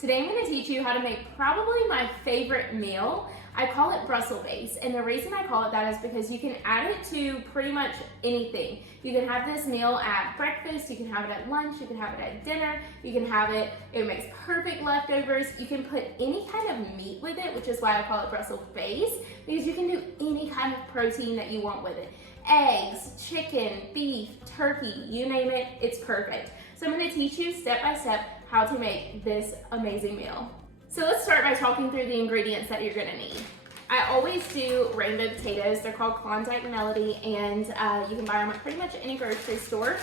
Today I'm going to teach you how to make probably my favorite meal. I call it Brussels base, and the reason I call it that is because you can add it to pretty much anything. You can have this meal at breakfast, you can have it at lunch, you can have it at dinner, you can have it, it makes perfect leftovers. You can put any kind of meat with it, which is why I call it Brussels base, because you can do any kind of protein that you want with it. Eggs, chicken, beef, turkey, you name it, it's perfect. So I'm going to teach you step by step how to make this amazing meal. So let's start by talking through the ingredients that you're gonna need. I always do rainbow potatoes. They're called Klondike Melody, and you can buy them at pretty much any grocery store.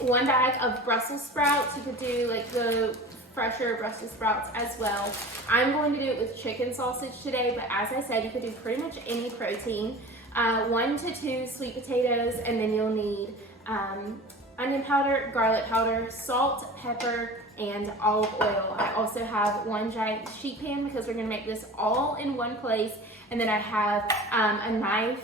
1 bag of Brussels sprouts. You could do like the fresher Brussels sprouts as well. I'm going to do it with chicken sausage today, but as I said, you could do pretty much any protein. 1 to 2 sweet potatoes, and then you'll need onion powder, garlic powder, salt, pepper, and olive oil. I also have 1 giant sheet pan because we're gonna make this all in one place. And then I have a knife,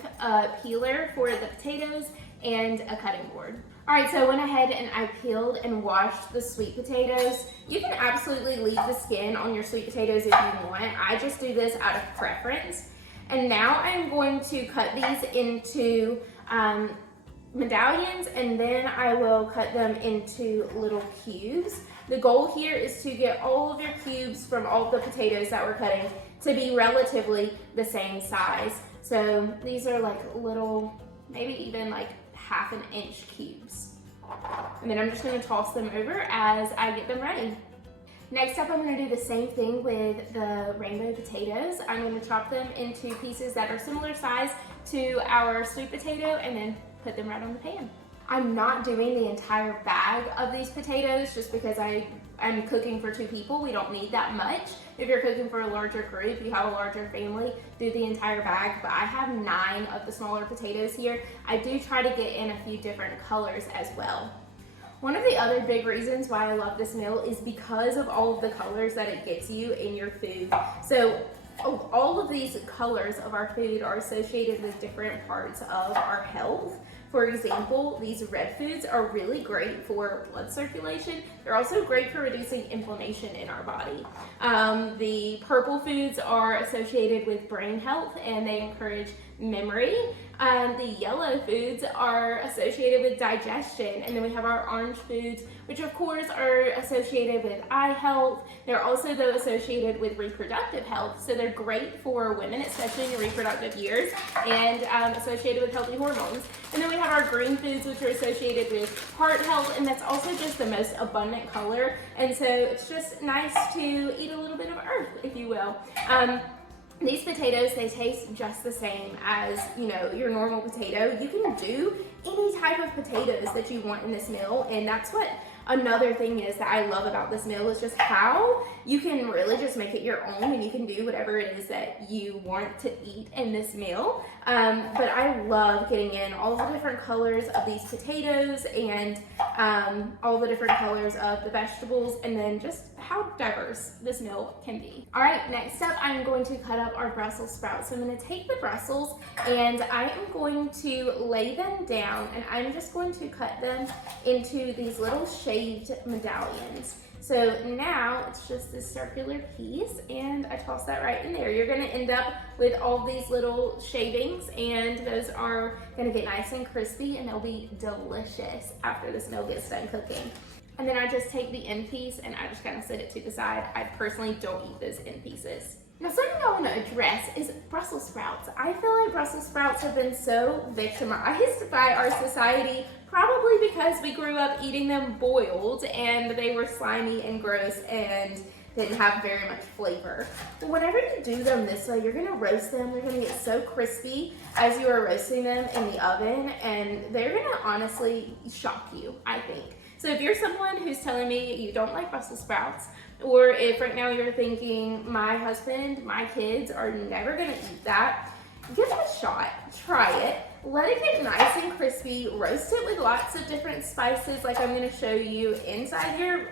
peeler for the potatoes, and a cutting board. All right, so I went ahead and I peeled and washed the sweet potatoes. You can absolutely leave the skin on your sweet potatoes if you want. I just do this out of preference. And now I'm going to cut these into medallions, and then I will cut them into little cubes. The goal here is to get all of your cubes from all of the potatoes that we're cutting to be relatively the same size. So these are like little, maybe even like 1/2 inch cubes. And then I'm just gonna toss them over as I get them ready. Next up, I'm gonna do the same thing with the rainbow potatoes. I'm gonna chop them into pieces that are similar size to our sweet potato and then put them right on the pan. I'm not doing the entire bag of these potatoes just because I'm cooking for 2 people. We don't need that much. If you're cooking for a larger group, you have a larger family, do the entire bag, but I have 9 of the smaller potatoes here. I do try to get in a few different colors as well. One of the other big reasons why I love this meal is because of all of the colors that it gets you in your food. So all of these colors of our food are associated with different parts of our health. For example, these red foods are really great for blood circulation. They're also great for reducing inflammation in our body. The purple foods are associated with brain health and they encourage memory. The yellow foods are associated with digestion, and then we have our orange foods, which of course are associated with eye health. They're also though associated with reproductive health, so they're great for women, especially in your reproductive years, and associated with healthy hormones. And then we have our green foods, which are associated with heart health, and that's also just the most abundant color, and so it's just nice to eat a little bit of earth, if you will. These potatoes, they taste just the same as, you know, your normal potato. You can do any type of potatoes that you want in this meal, and that's what another thing is that I love about this meal is just how you can really just make it your own, and you can do whatever it is that you want to eat in this meal. But I love getting in all the different colors of these potatoes and all the different colors of the vegetables, and then just how diverse this meal can be. All right, next up, I'm going to cut up our Brussels sprouts. So I'm going to take the Brussels and I am going to lay them down, and I'm just going to cut them into these little shaved medallions. So now it's just this circular piece, and I toss that right in there. You're gonna end up with all these little shavings, and those are gonna get nice and crispy, and they'll be delicious after this meal gets done cooking. And then I just take the end piece and I just kind of set it to the side. I personally don't eat those end pieces. Now, something I want to address is Brussels sprouts. I feel like Brussels sprouts have been so victimized by our society, probably because we grew up eating them boiled and they were slimy and gross and didn't have very much flavor. But whenever you do them this way, you're gonna roast them. They're gonna get so crispy as you are roasting them in the oven, and they're gonna honestly shock you, I think. So if you're someone who's telling me you don't like Brussels sprouts, or if right now you're thinking, my husband, my kids are never gonna eat that, give it a shot, try it, let it get nice and crispy, roast it with lots of different spices like I'm gonna show you inside your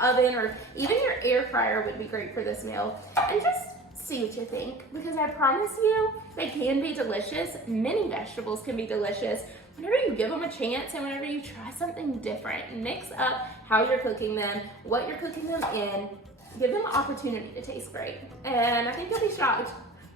oven, or even your air fryer would be great for this meal, and just see what you think, because I promise you, they can be delicious. Many vegetables can be delicious whenever you give them a chance and whenever you try something different. Mix up how you're cooking them, what you're cooking them in. give them the opportunity to taste great. And I think you'll be shocked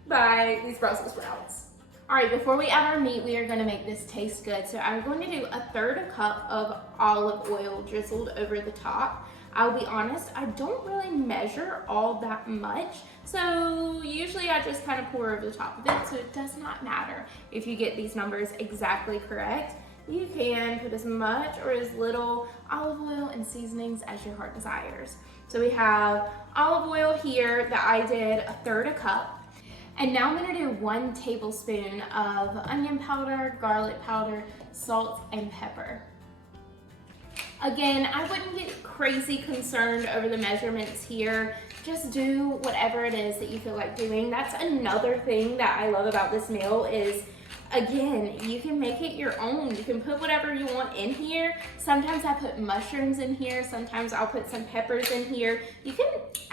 by these Brussels sprouts. All right, before we add our meat, we are gonna make this taste good. So I'm going to do 1/3 cup of olive oil drizzled over the top. I'll be honest, I don't really measure all that much. So usually I just kind of pour over the top of it. So it does not matter if you get these numbers exactly correct. You can put as much or as little olive oil and seasonings as your heart desires. So we have olive oil here that I did 1/3 cup. And now I'm gonna do 1 tablespoon of onion powder, garlic powder, salt, and pepper. Again, I wouldn't get crazy concerned over the measurements here. Just do whatever it is that you feel like doing. That's another thing that I love about this meal is, again, you can make it your own. You can put whatever you want in here. Sometimes I put mushrooms in here. Sometimes I'll put some peppers in here.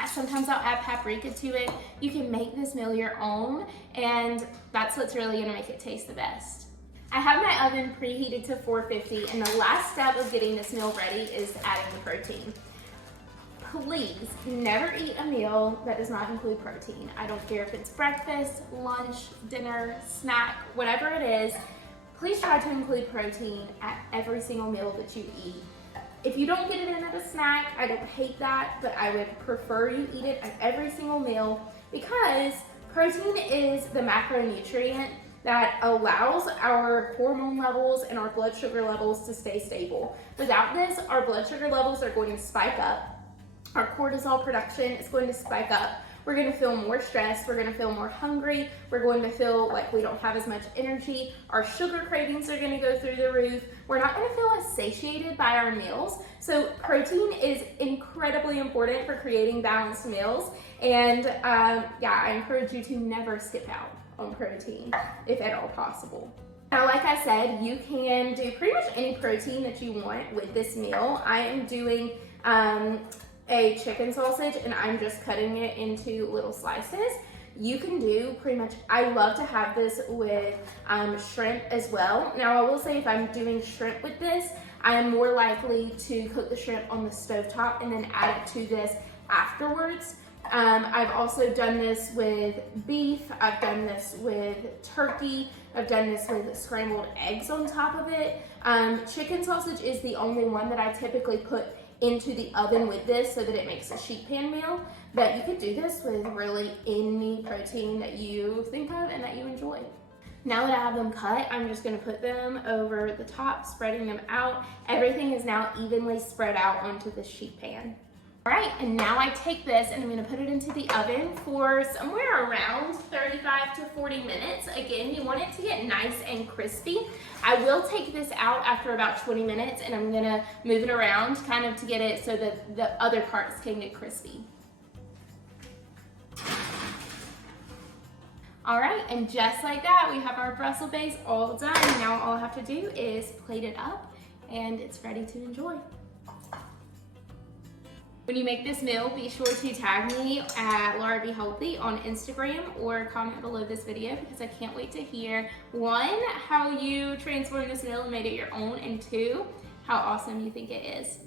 Sometimes I'll add paprika to it. You can make this meal your own, and that's what's really gonna make it taste the best. I have my oven preheated to 450, and the last step of getting this meal ready is adding the protein. Please never eat a meal that does not include protein. I don't care if it's breakfast, lunch, dinner, snack, whatever it is, please try to include protein at every single meal that you eat. If you don't get it in at a snack, I don't hate that, but I would prefer you eat it at every single meal because protein is the macronutrient that allows our hormone levels and our blood sugar levels to stay stable. Without this, our blood sugar levels are going to spike up. Our cortisol production is going to spike up. We're going to feel more stressed. We're going to feel more hungry. We're going to feel like we don't have as much energy. Our sugar cravings are going to go through the roof. We're not going to feel as satiated by our meals. So protein is incredibly important for creating balanced meals. And yeah, I encourage you to never skip out on protein if at all possible. Now, like I said, you can do pretty much any protein that you want with this meal. I am doing a chicken sausage and I'm just cutting it into little slices. You can do pretty much, I love to have this with shrimp as well. Now I will say if I'm doing shrimp with this, I am more likely to cook the shrimp on the stovetop and then add it to this afterwards. I've also done this with beef, I've done this with turkey, I've done this with scrambled eggs on top of it. Chicken sausage is the only one that I typically put into the oven with this so that it makes a sheet pan meal, but you could do this with really any protein that you think of and that you enjoy. Now that I have them cut, I'm just gonna put them over the top, spreading them out. Everything is now evenly spread out onto the sheet pan. All right, and now I take this and I'm gonna put it into the oven for somewhere around 35 to 40 minutes. Again, you want it to get nice and crispy. I will take this out after about 20 minutes and I'm gonna move it around kind of to get it so that the other parts can get crispy. All right, and just like that, we have our Brussels base all done. Now all I have to do is plate it up and it's ready to enjoy. When you make this meal, be sure to tag me at B.Healthy on Instagram or comment below this video because I can't wait to hear, 1, how you transformed this meal and made it your own, and 2, how awesome you think it is.